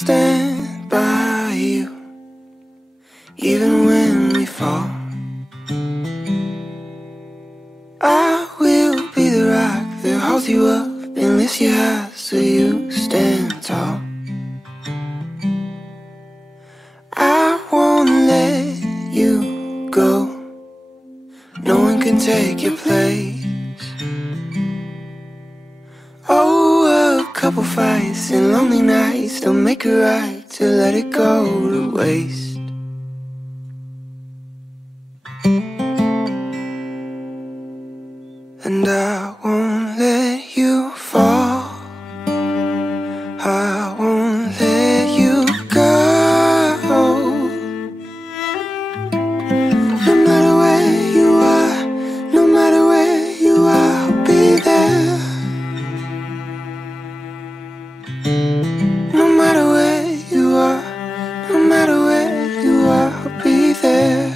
stand by you, even when we fall. I will be the rock that holds you up and lifts you high so you stand tall. I won't let you go. No one can take your place. Oh, a couple fights and lonely nights don't make it right to let it go to waste. And I won't let you fall. I won't let you go. No matter where you are, no matter where you are, I'll be there. No matter where you are, no matter where you are, I'll be there.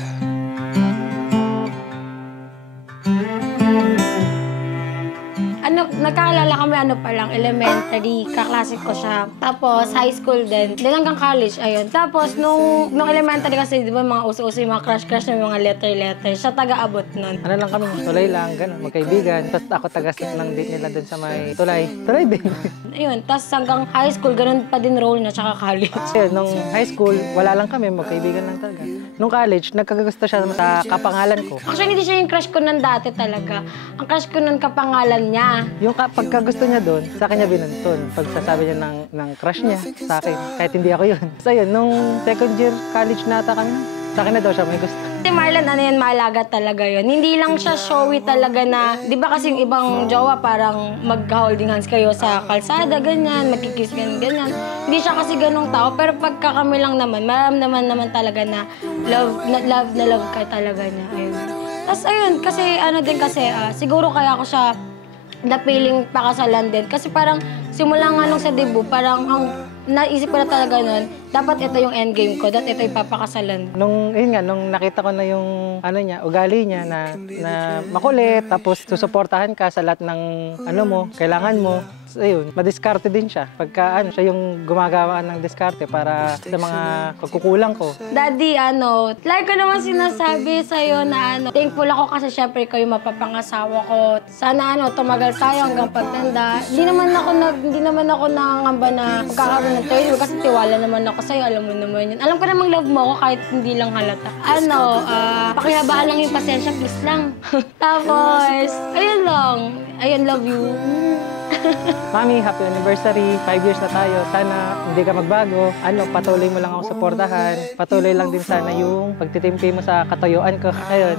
Nagkaalala kami pa lang, elementary, kaklase ko siya. Tapos high school din hanggang college, ayun. Tapos nung elementary kasi, di ba mga uso-uso yung mga crush na mga letter. Siya taga-abot nun. Ano lang kami, tulay lang, gano'n, magkaibigan. Tapos ako taga-sit ng date nila dun sa may tulay. Tulay din. Ayun, tapos hanggang high school, ganun pa din role niya, tsaka college. Ayun, nung high school, wala lang kami, magkaibigan lang talaga. Nung college, nagkakagusto siya sa kapangalan ko. Actually, hindi siya yung crush ko nun dati talaga. Ang crush ko nun kapangalan niya. Yung pagkagusto niya doon, sa akin niya binuntun. Pagsasabi niya ng crush niya sa akin, kahit hindi ako yun. So yun, nung second year college nata kami, sa akin na daw siya may gusto. Si Marlon, ano yan, malaga talaga yun. Hindi lang siya showy talaga na, di ba kasi yung ibang jowa parang mag-holding hands kayo sa kalsada, ganyan, magkikiss ganyan. Hindi siya kasi ganong tao, pero pagka kami lang naman, maramdaman naman talaga na love ka talaga niya. Ayun. Tapos ayun, kasi ano din kasi, siguro kaya ako siya napiling pakasalan din. Kasi parang simula nga nung sa debut, parang ang naisip ko na talaga nun, dapat ito yung endgame ko, dapat ito yung papakasalan. Yun nga, nung nakita ko na yung ugali niya na makulit, tapos susuportahan ka sa lahat ng kailangan mo. So, ayun, madiskarte din siya. Pagka siya yung gumagawa ng diskarte para sa mga pagkukulang ko. Daddy, like ko naman sinasabi sa'yo na thankful ako kasi syempre ikaw yung mapapangasawa ko. Sana tumagal tayo hanggang pagtanda. Hindi naman ako nangangamba na magkakaroon ng third kasi tiwala naman ako sa'yo, alam mo naman yun. Alam ko namang love mo ako kahit hindi lang halata. Pakihabaan lang yung pasensya, please lang. Tapos, ayun lang. Ayun, love you. Mami, happy anniversary. 5 years na tayo. Sana hindi ka magbago. Patuloy mo lang ako suportahan. Patuloy lang din sana yung pagtitimpi mo sa katuyuan ko. Ayun,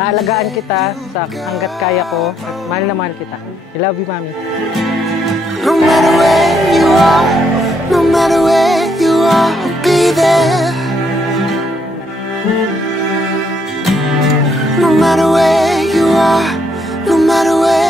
aalagaan kita sa hanggat kaya ko. Mahal na mahal kita. I love you, Mami. No matter where you are, no matter where you are, I'll be there. No matter where you are, no matter where